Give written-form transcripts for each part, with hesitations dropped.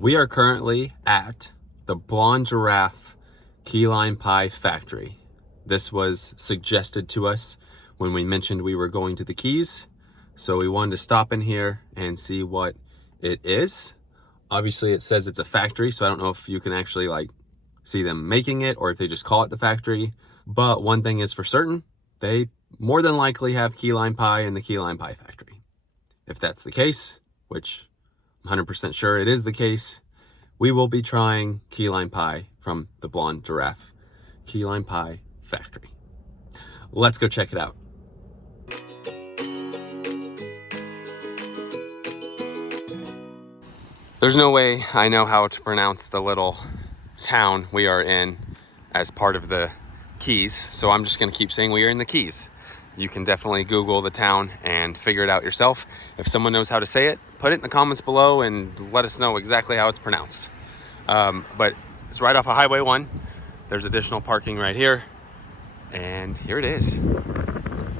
We are currently at the Blond Giraffe Key Lime Pie Factory. This was suggested to us when we mentioned we were going to the Keys. So we wanted to stop in here and see what it is. Obviously it says it's a factory, so I don't know if you can actually like see them making it or if they just call it the factory. But one thing is for certain, they more than likely have key lime pie in the key lime pie factory. If that's the case, which I'm 100% sure it is the case, we will be trying key lime pie from the Blond Giraffe Key Lime Pie Factory. Let's go check it out. There's no way I know how to pronounce the little town we are in as part of the Keys, so I'm just gonna keep saying we are in the Keys. You can definitely Google the town and figure it out yourself. If someone knows how to say it, put it in the comments below and let us know exactly how it's pronounced. But it's right off of Highway 1. There's additional parking right here. And here it is.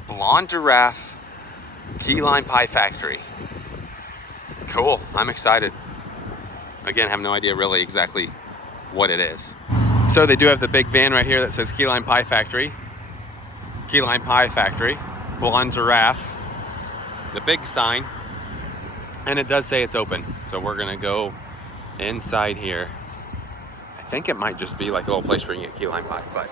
Blond Giraffe Key Lime Pie Factory. Cool, I'm excited. Again, I have no idea really exactly what it is. So they do have the big van right here that says Key Lime Pie Factory. Key Lime Pie Factory, Blond Giraffe, the big sign, and it does say it's open. So we're gonna go inside here. I think it might just be like a little place where you can get key lime pie, but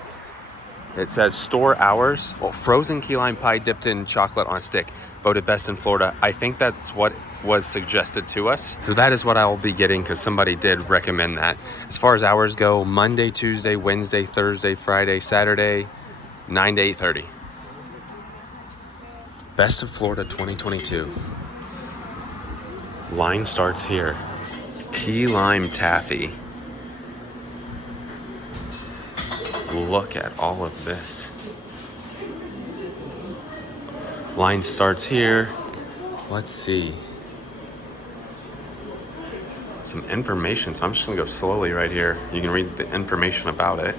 it says store hours. Well, frozen key lime pie dipped in chocolate on a stick, voted best in Florida. I think that's what was suggested to us. So that is what I will be getting because somebody did recommend that. As far as hours go, Monday, Tuesday, Wednesday, Thursday, Friday, Saturday, 9 to 8:30. Best of Florida 2022. Line starts here. Key lime taffy. Look at all of this. Line starts here. Let's see. Some information. So I'm just gonna go slowly right here. You can read the information about it.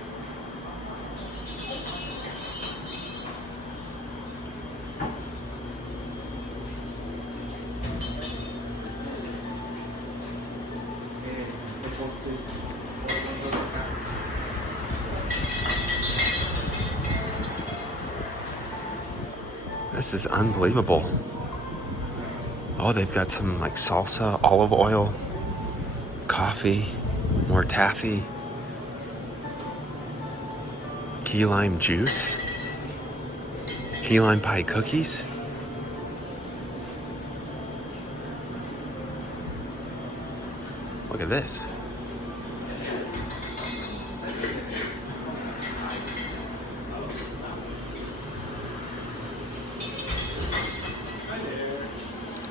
This is unbelievable. Oh, they've got some like salsa, olive oil, coffee, more taffy, key lime juice, key lime pie cookies. Look at this.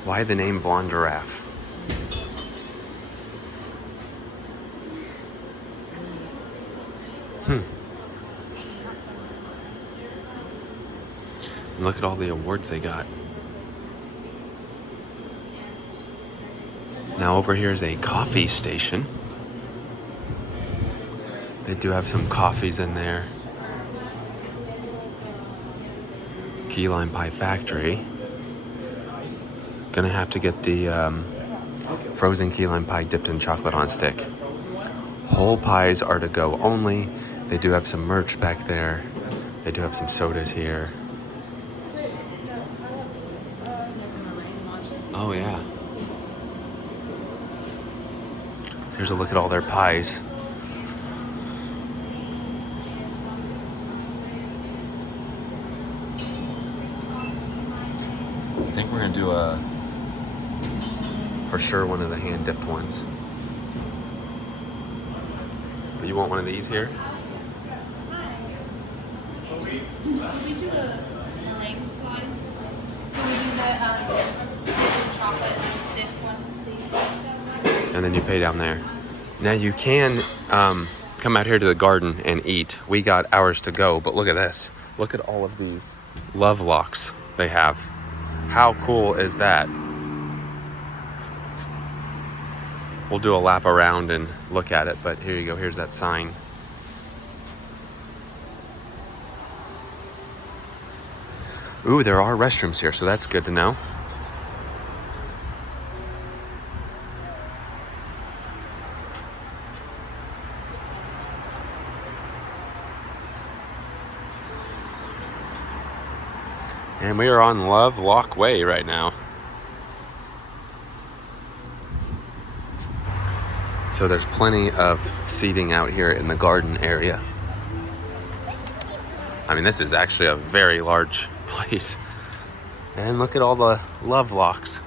Why the name Blond Giraffe? And look at all the awards they got. Now over here is a coffee station. They do have some coffees in there. Key Lime Pie Factory. Gonna have to get the frozen key lime pie dipped in chocolate on a stick. Whole pies are to go only. They do have some merch back there. They do have some sodas here. Oh yeah. Here's a look at all their pies. I think we're gonna do for sure one of the hand dipped ones. But you want one of these here? Can we do a meringue slice? Can we do the chocolate stick one, please? And then you pay down there. Now you can come out here to the garden and eat. We got hours to go, but look at this. Look at all of these love locks they have. How cool is that? We'll do a lap around and look at it, but here you go. Here's that sign. Ooh, there are restrooms here, so that's good to know. And we are on Love Lock Way right now. So there's plenty of seating out here in the garden area. I mean, this is actually a very large place. And look at all the love locks.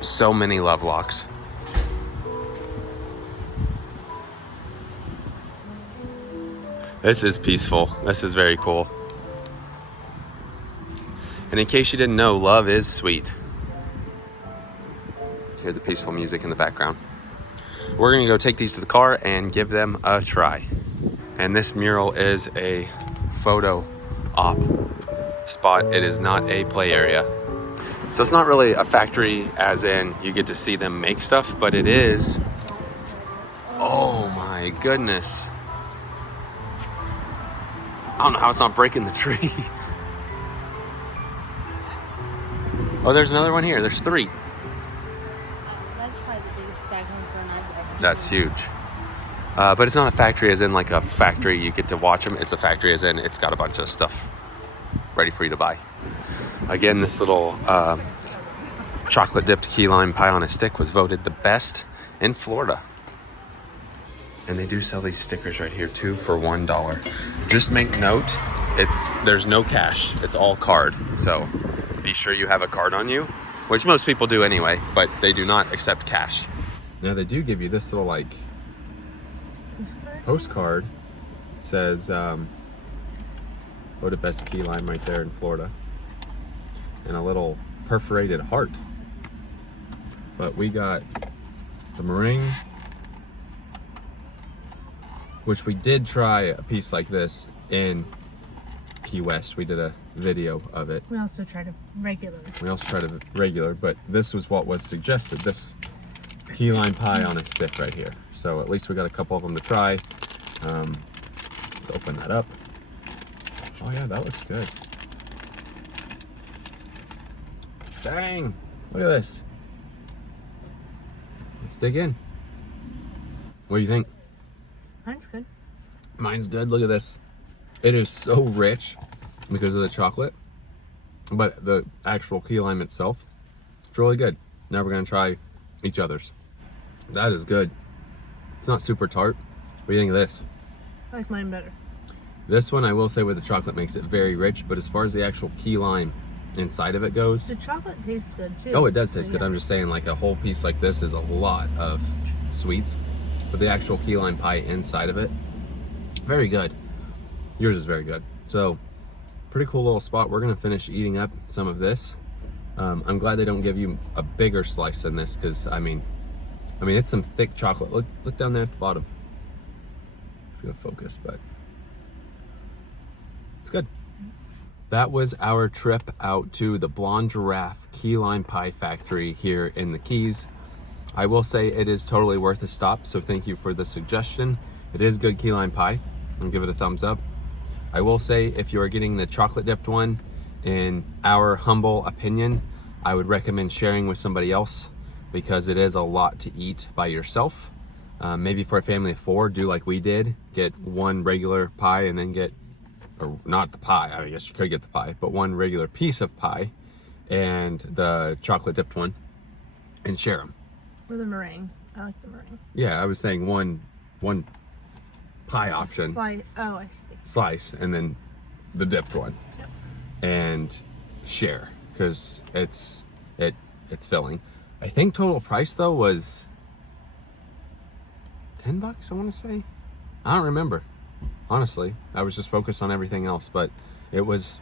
So many love locks. This is peaceful. This is very cool. And in case you didn't know, love is sweet. Hear the peaceful music in the background. We're gonna go take these to the car and give them a try. And this mural is a photo op spot. It is not a play area. So it's not really a factory as in you get to see them make stuff, but it is. Oh my goodness. I don't know how it's not breaking the tree. Oh, there's another one here. There's 3. That's probably the biggest stag one for an eye. That's huge. But it's not a factory as in like a factory you get to watch them. It's a factory as in it's got a bunch of stuff ready for you to buy. Again, this little chocolate dipped key lime pie on a stick was voted the best in Florida. And they do sell these stickers right here too for $1. Just make note, there's no cash. It's all card. So be sure you have a card on you, which most people do anyway, but they do not accept cash. Now they do give you this little like postcard. It says voted best key lime right there in Florida. And a little perforated heart. But we got the meringue, which we did try a piece like this in Key West. We did a video of it. We also tried a regular. But this was what was suggested. This key lime pie on a stick right here. So at least we got a couple of them to try. Let's open that up. Oh yeah, that looks good. Dang, look at this. Let's dig in. What do you think? Mine's good. Mine's good. Look at this. It is so rich because of the chocolate, but the actual key lime itself, it's really good. Now we're gonna try each other's. That is good. It's not super tart. What do you think of this? I like mine better. This one, I will say, with the chocolate makes it very rich, but as far as the actual key lime inside of it goes, the chocolate tastes good too. Oh, it does taste good. I'm just saying, like a whole piece like this is a lot of sweets, but the actual key lime pie inside of it, very good. Yours is very good. So pretty cool little spot. We're gonna finish eating up some of this. I'm glad they don't give you a bigger slice than this, because I mean it's some thick chocolate. Look down there at the bottom. It's gonna focus, but it's good. That was our trip out to the Blond Giraffe Key Lime Pie Factory here in the Keys. I will say it is totally worth a stop, so thank you for the suggestion. It is good key lime pie. I'll give it a thumbs up. I will say, if you are getting the chocolate dipped one, in our humble opinion, I would recommend sharing with somebody else, because it is a lot to eat by yourself. Maybe for a family of 4, do like we did, get one regular pie and then get, or not the pie, I guess you could get the pie, but one regular piece of pie and the chocolate dipped one, and share them. Or the meringue. I like the meringue. Yeah, I was saying one pie option. Oh, I see. Slice, and then the dipped one. Yep. And share, because it's filling. I think total price though was $10, I want to say. I don't remember. Honestly, I was just focused on everything else, but it was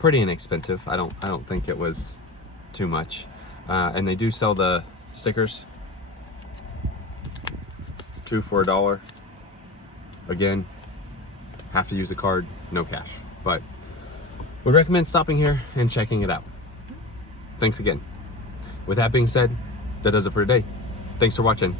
pretty inexpensive. I don't think it was too much. And they do sell the stickers. 2 for $1. Again, have to use a card, no cash. But would recommend stopping here and checking it out. Thanks again. With that being said, that does it for today. Thanks for watching.